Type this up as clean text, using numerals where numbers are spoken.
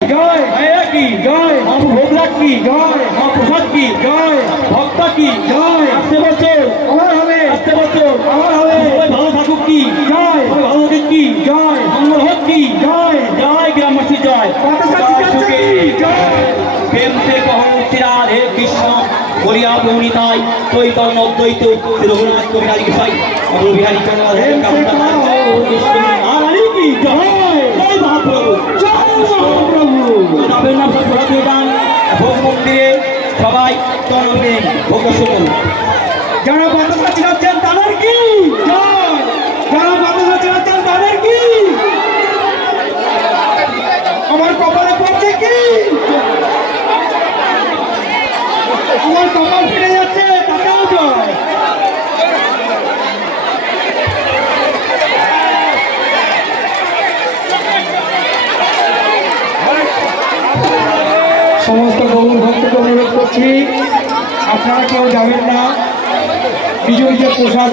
জয় মায়া কি জয় মা ভোগলা কি জয় মা প্রসাদ কি জয় ভক্তা কি জয় আসতে বছর আমার হবে আসতে বছর আমার হবে ভালো থাকুক কি জয় ভালো থাকুক কি জয় মঙ্গল হোক কি জয় জয় গ্রামবাসী জয় জয় প্রেম সে কহন রাধে কৃষ্ণ বলিয়া প্রণীতায় চৈতন্য অদ্বৈত রঘুনাথ কবিরাজ গোসাই অমর বিহারী কৃষ্ণ নারায়ণ কি জয় জয় মহাপ্রভু জয় মহাপ্রভু যাবেন না সব ঘোরা দিয়ে যান ভোগ মন্দিরে সবাই তরণে ভোগ শুনুন যারা বাতাসা চিনাচ্ছেন তাদের কি জয় যারা বাতাসা চিনাচ্ছেন তাদের কি আমার কপালে পড়ছে কি আমার কপাল ফিরে যাচ্ছে তাতেও জয় সমস্ত গৌর ভক্তকে অনুরোধ করছি আপনারা কেউ যাবেন না বিজয়ীদের প্রসাদ